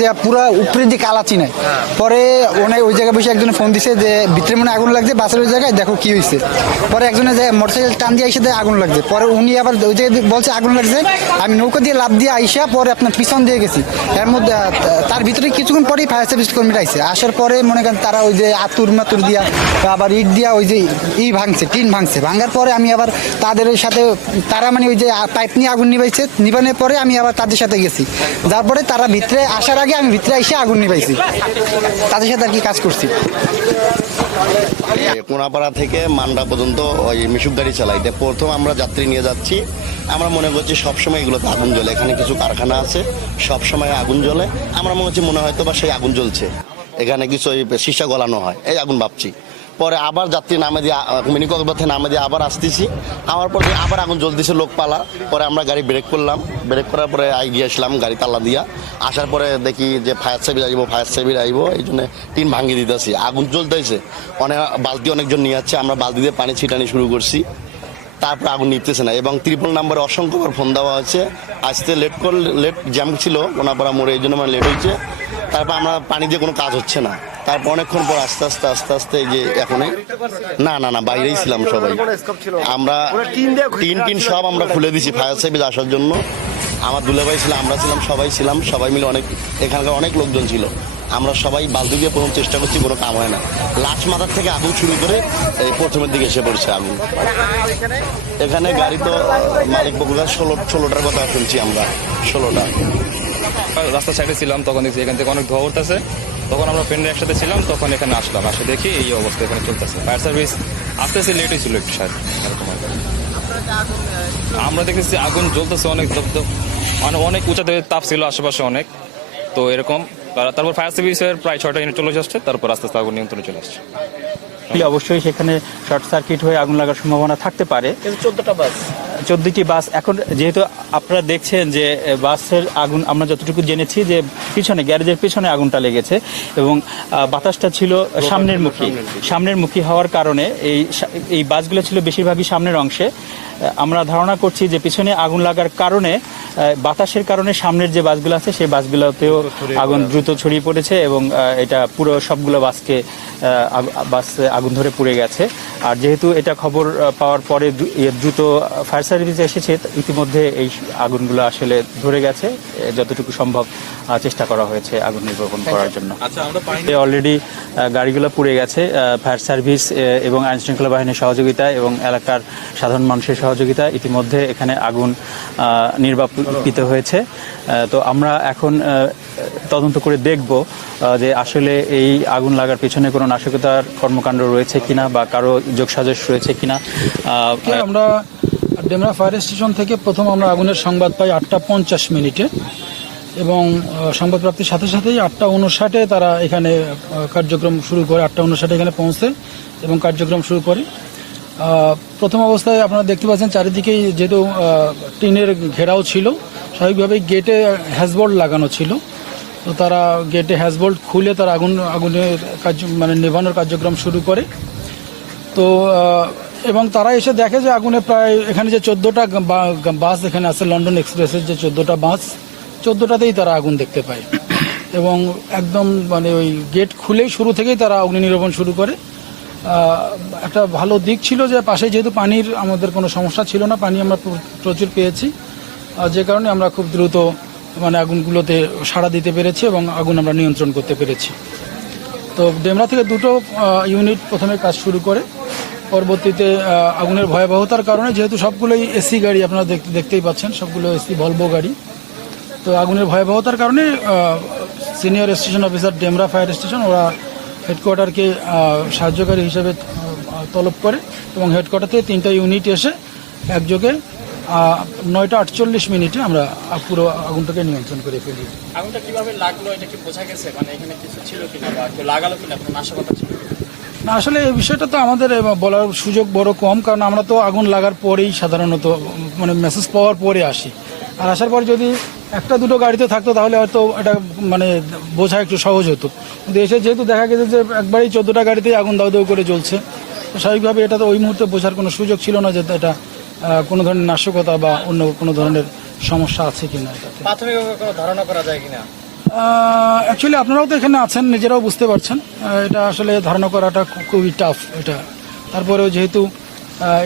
যে পুরো উপরে যে কালাচি নাই, পরে ওই জায়গায় বসে একজনে ফোন দিছে যে ভিতরে মনে আগুন লাগছে বাসের ওই জায়গায়, দেখো কি হয়েছে। পরে একজনে যে মোটরসাইকেল টান দিয়ে এসে আগুন লাগছে, পরে উনি আবার ওই জায়গায় বলছে আগুন লাগছে, আমি নৌকা দিয়ে লাফ দিয়ে আইসা পরে আপনার পিছন দিয়ে গেছি। এর মধ্যে তার ভিতরে কিছুক্ষণ পরেই ফায়ার সার্ভিস কর্মীরা আইসে, আসার পরে মনে করেন তারা ওই যে আতুর মাতুর দিয়া আবার ইট দিয়া ওই যে ভাঙছে, টিন ভাঙছে। ভাঙার পরে আমি আবার তাদের সাথে তারা মানে ওই যে পাইপ নিয়ে আগুন নিবাইছে, নিবানোর পরে আমি আবার তাদের সাথে গেছি। তারপরে তারা ভিতরে আসার আগে আমি ভিতরে এসে আগুন নিবাইছি, তাদের সাথে আর কি কাজ করছি। কোনাপাড়া থেকে মান্ডা পর্যন্ত ওই মিশুক গাড়ি চালাই, প্রথম আমরা যাত্রী নিয়ে যাচ্ছি। আমরা মনে করছি সবসময় এগুলোতে আগুন জ্বলে, এখানে কিছু কারখানা আছে, সবসময় আগুন জ্বলে। আমরা মনে হয়তো বা সেই আগুন জ্বলছে, এখানে কিছু ওই সীসা গলানো হয়, এই আগুন ভাবছি। পরে আবার যাত্রী নামে দিয়ে মিনি কক্সবাজার নামে দিয়ে আবার আসতেছি, আমার পরে আবার আগুন জ্বলতেছে লোকপালা। পরে আমরা গাড়ি ব্রেক করলাম, ব্রেক করার পরে গিয়ে আসলাম গাড়ি তালা দিয়া। আসার পরে দেখি যে ফায়ার সার্ভিস আইব, এই জন্য টিন ভাঙিয়ে দিতেছি, আগুন জ্বলতেছে। অনেকজন নিয়ে যাচ্ছে, আমরা বালতি দিয়ে পানি ছিটানি শুরু করছি, তারপর আগুন নিতেছে না। এবং 33 নম্বরে অসংখ্যবার ফোন দেওয়া হচ্ছে, আসতে লেট জ্যাম ছিল কোনাপাড়া মোড়ে, এই জন্য আমার লেট হয়েছে। তারপর আমরা পানি দিয়ে কোনো কাজ হচ্ছে না, তারপর অনেকক্ষণ পর আস্তে আস্তে এই যে এখন না বাইরেই ছিলাম সবাই, আমরা টিন সব আমরা খুলে দিছি ফায়ার সার্ভিস আসার জন্য। আমার দুলাভাই ছিল, আমরা ছিলাম, সবাই মিলে অনেক এখানকার অনেক লোকজন ছিল। আমরা সবাই বালতি দিয়ে প্রথম চেষ্টা করছি, কোনো কাম হয় না। লাস্ট মাথার থেকে আগুন শুরু করে এই প্রথমের দিকে এসে পড়ছে আগুন। এখানে গাড়ি তো মালিক বকুলদার 16টার কথা শুনছি আমরা, 16টা। রাস্তার সাইডে ছিলাম, তখন দেখছি এখান থেকে অনেক ধোয়া উঠতেছে। তখন আমরা ফ্রেন্ডের একসাথে ছিলাম, তখন এখানে আসলাম, আসে দেখি এই অবস্থা এখানে চলতেছে। ফায়ার সার্ভিস আসতেছে লেট হয়েছিল একটু শায়দ এরকম। আমরা দেখেছি আগুন জ্বলতেছে অনেক মানে অনেক উঁচাতে তাপ ছিল আশেপাশে অনেক, তো এরকম। তারপর ফায়ার সার্ভিসের প্রায় 6টা ইউনিট চলে আসছে, তারপর আস্তে আস্তে আগুন নিয়ন্ত্রণে চলে আসছে। অবশ্যই সেখানে শর্ট সার্কিট হয়ে আগুন লাগার সম্ভাবনা থাকতে পারে। 14টি বাস এখন যেহেতু আপনারা দেখছেন যে বাসের আগুন, আমরা যতটুকু জেনেছি যে পিছনে গ্যারেজের পিছনে আগুনটা লেগেছে এবং বাতাসটা ছিল সামনের মুখী হওয়ার কারণে এই বাসগুলো ছিল বেশিরভাগই সামনের অংশে। আমরা ধারণা করছি যে পিছনে আগুন লাগার কারণে বাতাসের কারণে সামনের যে বাসগুলো আছে সেই বাসগুলোতেও আগুন দ্রুত ছড়িয়ে পড়েছে এবং এটা পুরো সবগুলো বাসে আগুন ধরে পুড়ে গেছে। আর যেহেতু এটা খবর পাওয়ার পরে দ্রুত ফায়ার সার্ভিস এসেছে, ইতিমধ্যে এই আগুনগুলো আসলে ধরে গেছে। যতটুকু সম্ভব চেষ্টা করা হয়েছে আগুন নির্বাপন করার জন্য। অলরেডি গাড়িগুলো পুড়ে গেছে। ফায়ার সার্ভিস এবং আইন শৃঙ্খলা বাহিনীর সহযোগিতা এবং এলাকার সাধারণ মানুষের সহযোগিতা ইতিমধ্যে এখানে আগুন নির্বাপিত হয়েছে। তো আমরা এখন তদন্ত করে দেখব যে আসলে এই আগুন লাগার পিছনে কোনো নাশকতার কর্মকাণ্ড রয়েছে কিনা বা কারো যোগসাজশ রয়েছে কিনা। আমরা ডেমরা ফায়ার স্টেশন থেকে প্রথম আমরা আগুনের সংবাদ পাই 8টা 50 এবং সংবাদ প্রাপ্তির সাথে সাথেই 8টা 59 তারা এখানে কার্যক্রম শুরু করে, 8টা 59 এখানে পৌঁছে এবং কার্যক্রম শুরু করে। প্রথম অবস্থায় আপনারা দেখতে পাচ্ছেন চারিদিকেই যেহেতু টিনের ঘেরাও ছিল, স্বাভাবিকভাবেই গেটে হ্যাজবোল্ট লাগানো ছিল, তো তারা গেটে হ্যাজবোল্ট খুলে তারা আগুনের নেভানোর কার্যক্রম শুরু করে। তো এবং তারা এসে দেখে যে আগুনে প্রায় এখানে যে 14টা বাস এখানে আছে, লন্ডন এক্সপ্রেসের যে 14টা বাস, 14টাতেই তারা আগুন দেখতে পায় এবং একদম ওই গেট খুলেই শুরু থেকেই তারা অগ্নি নির্বাপন শুরু করে। একটা ভালো দিক ছিল যে পাশে যেহেতু পানির আমাদের কোনো সমস্যা ছিল না, পানি আমরা প্রচুর পেয়েছি, যে কারণে আমরা খুব দ্রুত আগুনগুলোতে সাড়া দিতে পেরেছি এবং আগুন আমরা নিয়ন্ত্রণ করতে পেরেছি। তো ডেমরা থেকে 2টো ইউনিট প্রথমে কাজ শুরু করে, পরবর্তীতে আগুনের ভয়াবহতার কারণে যেহেতু সবগুলোই এসি গাড়ি, আপনারা দেখতেই পাচ্ছেন সবগুলো এসি ভলভো গাড়ি, তো আগুনের ভয়াবহতার কারণে senior station officer Demra fire station ওরা হেডকোয়ার্টারকে সাহায্যকারী হিসেবে তলব করে এবং হেডকোয়ার্টার থেকে 3টা ইউনিট এসে একযোগে 9টা 48 আমরা পুরো আগুনটাকে নিয়ন্ত্রণ করে ফেলি। আগুনটা কিভাবে লাগলো এটা কি বোঝা গেছে, এখানে কিছু ছিল কিনা বা কেউ লাগালো কিনা, কোনো নাশকতা ছিল না? আসলে এই বিষয়টা তো আমাদের বলার সুযোগ বড় কম, কারণ আমরা তো আগুন লাগার পরেই সাধারণত মেসেজ পাওয়ার পরে আসি, আর আসার পর যদি 1-2টো গাড়িতে থাকতো তাহলে হয়তো এটা বোঝা একটু সহজ হতো, কিন্তু এসে যেহেতু দেখা গেছে যে একবারেই 14টা গাড়িতেই আগুন দাউ দাউ করে জ্বলছে, তো স্বাভাবিকভাবে এটা তো ওই মুহূর্তে বোঝার কোনো সুযোগ ছিল না যে এটা কোনো ধরনের নাশকতা বা অন্য কোনো ধরনের সমস্যা আছে কিনা। এটাতে প্রাথমিকভাবে কোনো ধারণা করা যায় কিনা? অ্যাকচুয়ালি আপনারাও তো এখানে আছেন, নিজেরাও বুঝতে পারছেন এটা আসলে ধারণা করাটা খুবই টাফ এটা। তারপরেও যেহেতু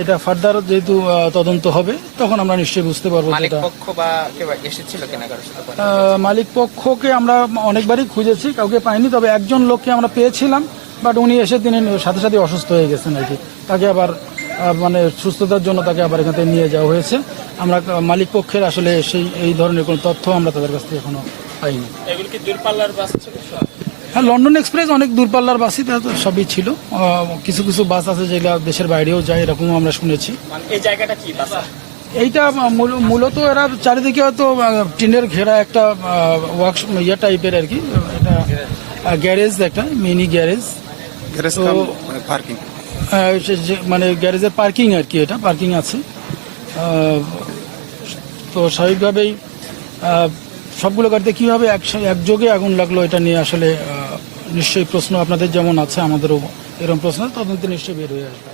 এটা ফার্দার যেহেতু তদন্ত হবে, তখন আমরা নিশ্চয়ই বুঝতে পারবো মালিক যেটা পক্ষ বা কেউ এসেছিল কেনা কারোর সাথে কথা? মালিক পক্ষকে আমরা অনেকবারই খুঁজেছি, কাউকে পাইনি। তবে একজন লোককে আমরা পেয়েছিলাম, বাট উনি এসে তিনি সাথে সাথে অসুস্থ হয়ে গেছেন আর কি। তাকে আবার মানে সুস্থতার জন্য তাকে আবার এখান থেকে নিয়ে যাওয়া হয়েছে। আমরা মালিক পক্ষের আসলে এই ধরনের কোনো তথ্য আমরা তাদের কাছ থেকে এখনো পাইনি। এগুলো কি দূরপাল্লার বাস ছিল? হ্যাঁ, লন্ডন এক্সপ্রেস অনেক দূরপাল্লার বাসই তো সবই ছিল। কিছু কিছু বাস আছে যেগুলো দেশের বাইরেও যায়, এরকমও আমরা শুনেছি। এই জায়গাটা কি বাস? এইটা মূলত এরা চারিদিকে হয়তো টিনের ঘেরা একটা ওয়ার্ক টাইপের আর কি। এটা গ্যারেজ, একটা মিনি গ্যারেজ, পার্কিং। মানে গ্যারেজের পার্কিং আর কি, এটা পার্কিং আছে। তো স্বাভাবিকভাবেই সবগুলো গাড়িতে কীভাবে একযোগে আগুন লাগলো এটা নিয়ে আসলে নিশ্চয়ই প্রশ্ন আপনাদের যেমন আছে, আমাদেরও এরকম প্রশ্ন তদন্তে নিশ্চয়ই বের হয়ে আসবে।